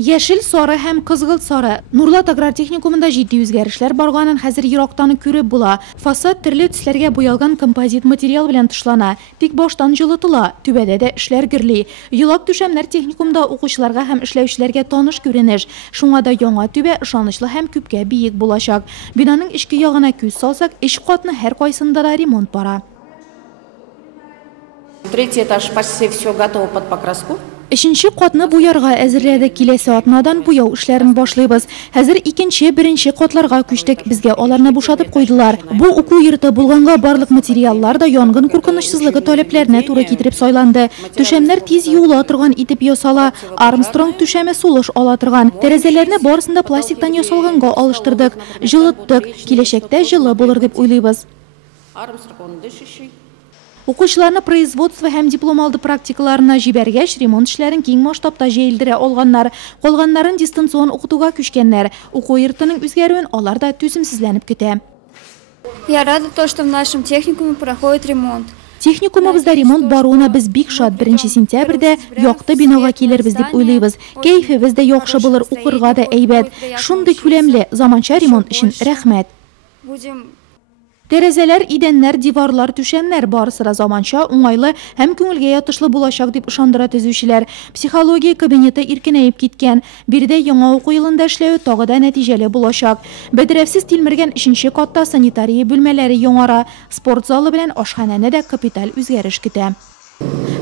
Яшел сары һәм кызгылт сары. Нурлат аграр техникумында җитди үзгәрешләр барганын хәзер ерактан күреп була. Фасад төрле төсләргә буялган композит материал белән тышлана. Тик баштан җылытыла, түбәдә дә эшләр гөрли. Йолак түшәмнәр техникумда укучыларга һәм эшләүчеләргә таныш күренеш. Шуңа да яңа түбә ышанычлы һәм күпкә биек булачак. Бинаның ичке ягына күз салсак, ич катны һәр кайсында да ремонт бара. Третий этаж почти все готово под покраску. Ишенче катны буярга әзерләдек, киләсе атнадан буяу эшләрен башлыйбыз. Хәзер икенче, беренче катларга күчтек, безгә аларны бушатып куйдылар. Бу уку йорты булганга барлык материаллар да янгын куркынычсызлыгы таләпләренә туры китереп сайланды. Түшәмнәр тиз юыла торган итеп ясала, Армстронг түшәме сулыш ала торган. Тәрәзәләрне барысында пластиктан ясалганга алыштырдык, җылыттык, киләчәктә җылы булыр дип уйлыйбыз. Укучыларны производство һәм диплом алды практикаларына җибәргәч, ремонт эшләрен киң масштабта җәелдерә алганнар. Калганнарын дистанцион укытуга күчкәннәр. Уку йортының үзгәрүен алар да түземсезләнеп көтә. Я рада то, что в нашем техникуме проходит ремонт. Техникумыбызда ремонт баруына без бик шат. 1 сентябрьдә якты бинага килербез дип уйлыйбыз. Кәйфебез дә яхшы булыр, укырга да әйбәт. Шундый күләмле заманча ремонт өчен рәхмәт. Тәрәзәләр, идәннәр, диварлар, түшәмнәр барысы да заманча, уңайлы һәм күңелгә ятышлы булачак дип ышандыра төзүчеләр. Психология кабинеты иркенәеп киткән. Биредә яңа уку елында эшләү тагы да нәтиҗәле булачак. Бәдрәфсез тилмергән 3нче катта санитария бүлмәләре яңара. Спорт залы белән ашханәне дә капиталь үзгәреш көтә.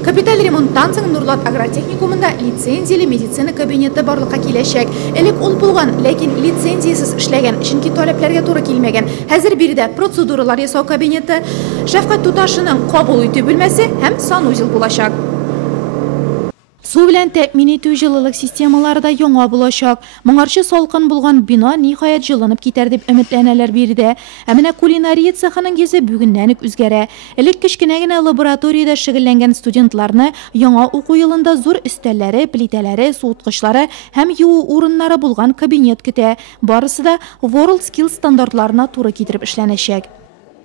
Капиталь ремонттан соң Нурлат аграр техникумында лицензияле медицина кабинеты барлыкка киләчәк. Элек ул булган, ләкин лицензиясез эшләгән, чөнки таләпләргә туры килмәгән. Хәзер биредә процедуралар ясау кабинеты, шәфкать туташының кабул итү бүлмәсе һәм санузел булачак. Су белән тәэмин итү җылылык системалары да яңа булачак. Моңарчы салкын булган бина ниһаять җылынып китәр дип өметләнәләр биредә. Ә менә кулинария цехының йөзе бүгеннән үк үзгәрә. Элек кечкенә генә лабораториядә шөгыльләнгән студентларны яңа уку елында зур өстәлләре, плитәләре, суыткычлары һәм юу урыннары булган кабинет көтә. Барысы да WorldSkills стандартларына туры китереп эшләнәчәк.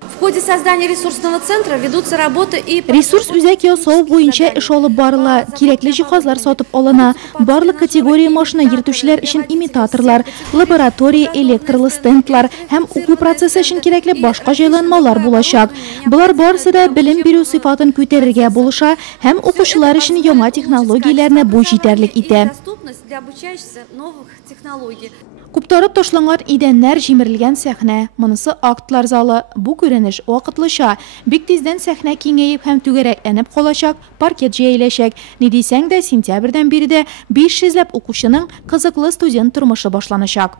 В ходе создания ресурсного центра ведутся работы и... Ресурс үзәк ясау буенча эш алып барыла, кирәкле җиһазлар сатып алына, барлык категория машина йөртүчеләр өчен имитаторлар, лаборатория, электрлы стендлар һәм уку процессы өчен кирәкле башка җайланмалар булачак. Булар барысы да белем бирү сыйфатын күтәрергә булыша һәм укучылар өчен яңа технологияләрне бу җитәрлек итә. Күптарып ташланган идәннәр, җимерелгән сәхнә, монысы актлар залы. Бу күренеш вакытлыча. Бик тиздән сәхнә киңәеп һәм түгәрәкләнеп калачак, паркет җәеләчәк. Ни дисәң дә, сентябрьдән биредә 500 ләп укучының кызыклы студент тормышы башланачак.